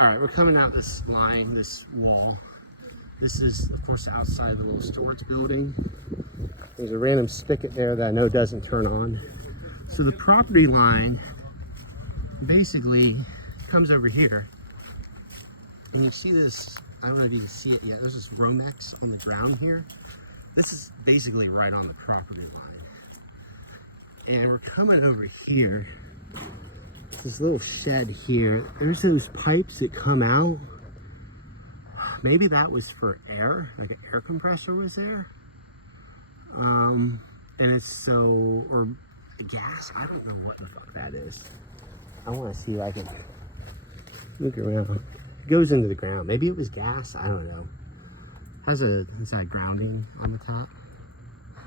All right, we're coming out this line, this wall. This is, of course, outside of the little storage building. There's a random spigot there that I know doesn't turn on. So the property line basically comes over here. And you see this, I don't know if you can see it yet, there's this Romex on the ground here. This is basically right on the property line. And we're coming over here. This little shed here. There's those pipes that come out. Maybe that was for air, like an air compressor was there. And it's so, or gas, I don't know what the fuck that is. I want to see if I can look around. It goes into the ground. Maybe it was gas, I don't know. Has a, it's like grounding on the top.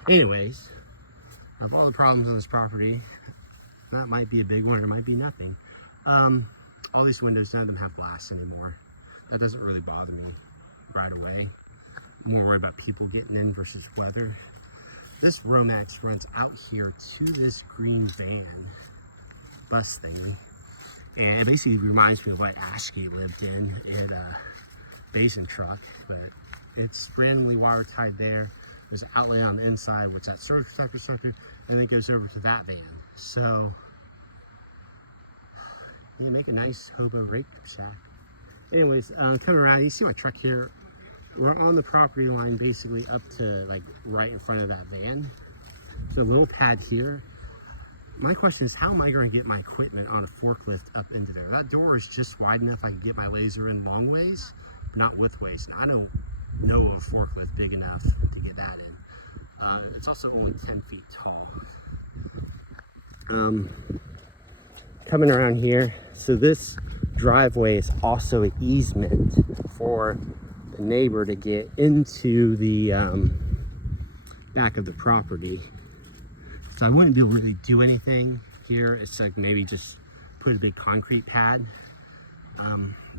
Anyways, of all the problems on this property, that might be a big one, or it might be nothing. All these windows, none of them have glass anymore. That doesn't really bother me right away. I'm more worried about people getting in versus weather. This Romex runs out here to this green van bus thingy. And it basically reminds me of what Ashgate lived in at Basin Truck, but it's randomly wire tied there. There's an outlet on the inside, which that storage structure, and then it goes over to that van. So you can make a nice hobo rake shack. Anyways, coming around, you see my truck here. We're on the property line, basically up to like right in front of that van. So a little pad here. My question is, how am I going to get my equipment on a forklift up into there? That door is just wide enough I can get my laser in long ways, but not width ways. And I don't know of a forklift big enough to get that in. It's also only 10 feet tall. Coming around here, so this driveway is also an easement for the neighbor to get into the back of the property. So I wouldn't be able to really do anything here. It's like maybe just put a big concrete pad.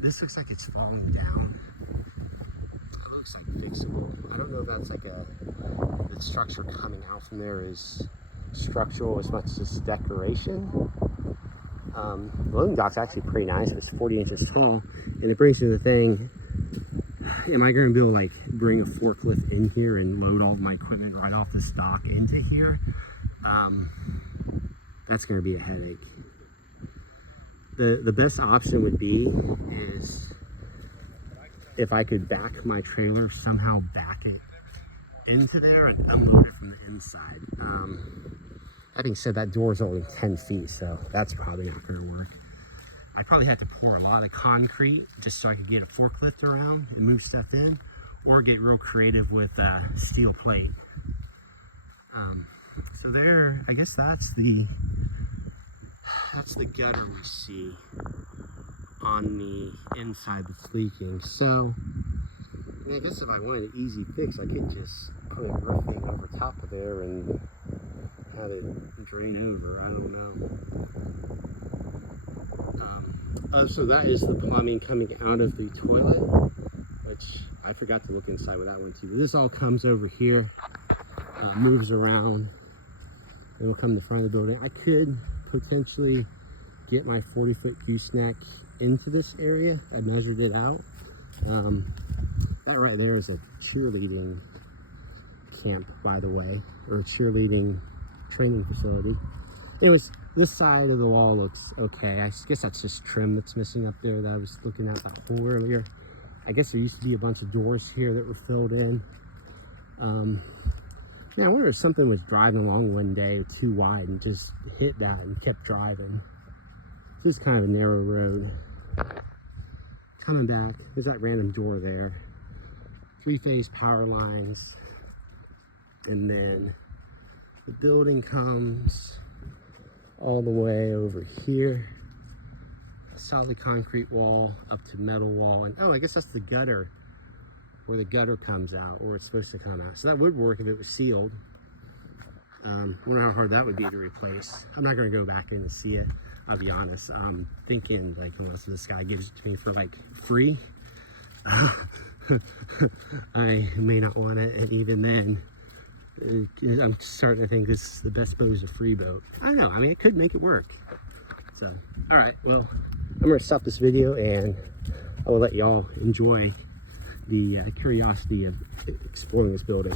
This looks like it's falling down. It looks like fixable. I don't know if that's like the structure coming out from there is structural as much as decoration. The loading dock's actually pretty nice. It's 40 inches tall, and it brings me to the thing, am I going to be able to like bring a forklift in here and load all of my equipment right off this dock into here? That's going to be a headache. The best option would be is if I could back my trailer, somehow back it into there and unload it from the inside. That being said, that door is only 10 feet, so that's probably not going to work. I probably have to pour a lot of concrete just so I could get a forklift around and move stuff in, or get real creative with steel plate. So there, I guess that's the gutter we see on the inside that's leaking. So I guess if I wanted an easy fix, I could just put roofing over top of there and have it drain over. I don't know. So that is the plumbing coming out of the toilet, which I forgot to look inside with that one too. This all comes over here, moves around, and will come to the front of the building. I could potentially get my 40-foot gooseneck into this area. I measured it out. That right there is a cheerleading camp, by the way, or a cheerleading training facility. Anyways, this side of the wall looks okay. I guess that's just trim that's missing up there that I was looking at that hole earlier. I guess there used to be a bunch of doors here that were filled in. Yeah, I wonder if something was driving along one day too wide and just hit that and kept driving. This is kind of a narrow road. Coming back, there's that random door there. 3-phase power lines. And then the building comes all the way over here. A solid concrete wall up to metal wall. And oh, I guess that's the gutter, where the gutter comes out, or it's supposed to come out. So that would work if it was sealed. I wonder how hard that would be to replace. I'm not going to go back in and see it, I'll be honest. I'm thinking, like, unless this guy gives it to me for like free, I may not want it. And even then, I'm starting to think this is the best boat is a free boat. I don't know. I mean, it could make it work. So, all right. Well, I'm going to stop this video and I will let y'all enjoy the curiosity of exploring this building.